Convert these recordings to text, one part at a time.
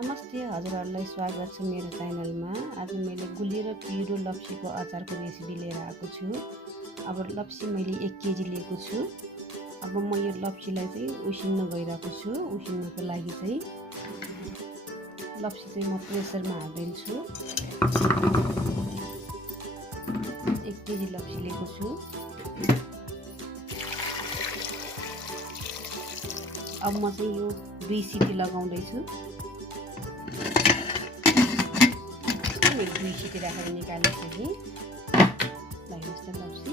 नमस्ते हजुरहरूलाई स्वागत छ मेरो च्यानलमा। आज मैले गुलियो र पिरो लप्सीको अचारको रेसिपी लिएर आएको छु। अब लप्सी मैले 1 केजी लिएको छु। अब म यो लप्सीलाई चाहिँ उसिन्न गइरहेको छु। उसिन्नको लागि चाहिँ लप्सी चाहिँ म प्रेसरमा हाल्दैछु। 1 केजी लप्सी लिएको छु। अब म चाहिँ यो 2 सिटी लगाउँदैछु। 2 सिटी राखेर निकालिसकेँ। हेर्नुहोस् त लप्सी।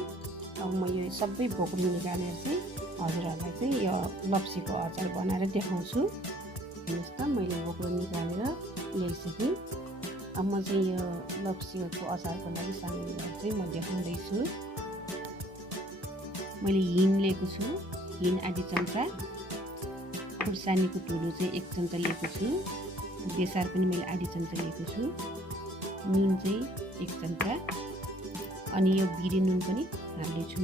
अब म यो सबै भोक्रो निकालेर चाहिँ हजुरहरूलाई चाहिँ यो लप्सीको अचार बनाएर देखाउँछु। हेर्नुहोस् त मैले भोक्रो निकालेर ल्याइसकेँ। अब म चाहिँ यो लप्सीको अचारको लागि सामग्रीहरू चाहिँ म देखाउँदैछु। मैले हिङ लिएको छु, हिङ आधी चम्चा, खुर्सानीको धुलो चाहिँ 1 चम्चा लिएको छु, बेसार पनि मैले आधी चम्चा लिएको छु, नुन चाहिँ 1 चम्चा, अनि यो भिडी नुन पनि हाल्दैछु म।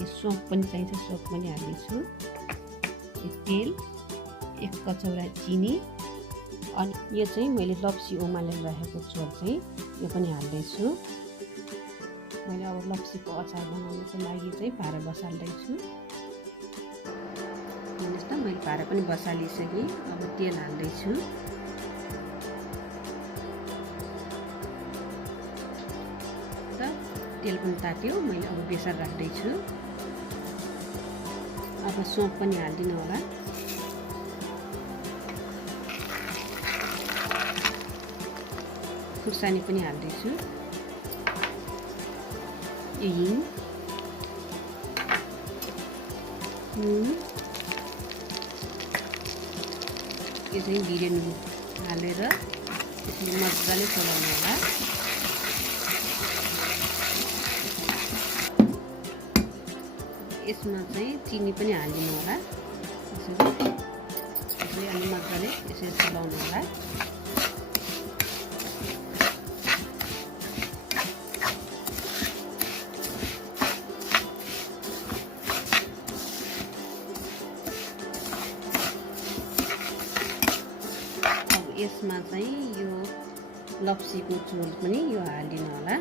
यो सौँफ पनि चाहिन्छ, सौँफ पनि हाल्दैछु। यो तेल, 1 कचौरा चिनी, अनि यो चाहिँ मैले लप्सी उमालेर राखेको झोल चाहिँ यो पनि हाल्दैछु। मैले अब लप्सीको अचार बनाउनको लागि चाहिँ भाँडा बसाल्दैछु। हेर्नुहोस् त मैले भाँडा पनि बसालिसकेँ। अब तेल हाल्दैछु। तेल पनि तात्यो। मैले अब बेसार राख्दैछु। अब सौँफ पनि हालिदिनु होला। खुर्सानी पनि हाल्दैछु। यो हिङ, नुन, यो चाहिँ भिडे नुन हालेर यसरी मजाले चलाउनु होला। यसमा चाहिँ चिनी पनि हालिदिनु होला। यसरी अनि मजाले यसरी चलाउनु होला। अब यसमा चाहिँ यो लप्सीको झोल पनि यो हालिदिनु होला।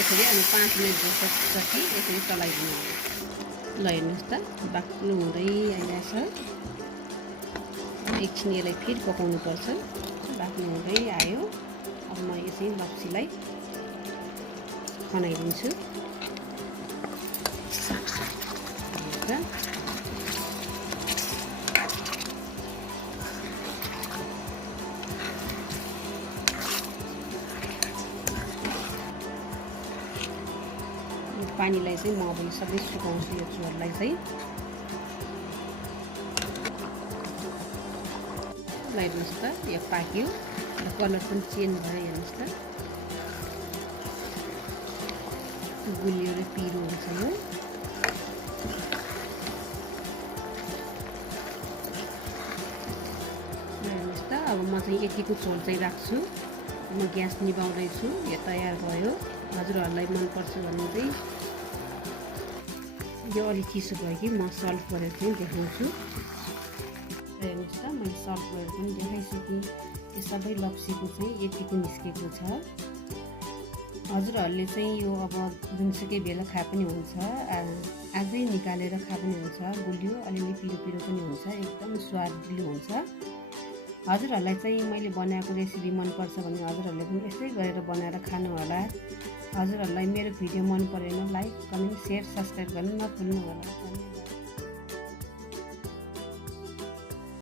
यसरी अनि 5 मिनट जति यसरी चलाइदिनु होला। ल हेर्नुहोस् त बाक्लो हुँदै आइरहेछ। एकछिन यसलाई फेरि पकाउनु पर्छ। बाक्लो हुँदै आयो। अब म यसै लप्सीलाई खनाइदिन्छु। पानीलाई चाहिँ म अब सबै सुकाउँछु। यो झोललाई चाहिँ हेर्नुहोस् त यो पाक्यो र कलर पनि चेन्ज भयो। हेर्नुहोस् त गुलियो र पिरो हुन्छ यो। हेर्नुहोस् त अब म चाहिँ यतिको झोल चाहिँ राख्छु। म ग्यास निभाउँदैछु। यो तयार भयो। हजुरहरूलाई मनपर्छ भने चाहिँ यो अलि चिसो भयो कि म सल्ट गरेर चाहिँ देखाउँछु। हेर्नुहोस् त मैले सल्ट गरेर पनि देखाइसकेँ। यो सबै लप्सीको चाहिँ यतिको निस्केको छ। हजुरहरूले चाहिँ यो अब जुनसुकै बेला खाए पनि हुन्छ, आजै निकालेर खाए पनि हुन्छ। गुलियो अलिअलि पिरो पिरो पनि हुन्छ, एकदम स्वादिलो हुन्छ। हजुरहरूलाई चाहिँ मैले बनाएको रेसिपी मनपर्छ भने हजुरहरूले पनि यस्तै गरेर बनाएर खानु होला। हजुरहरूलाई मेरो भिडियो मन परेन लाइक, कमेन्ट, सेयर, सब्सक्राइब गर्न नभुल्नु होला। धन्यवाद।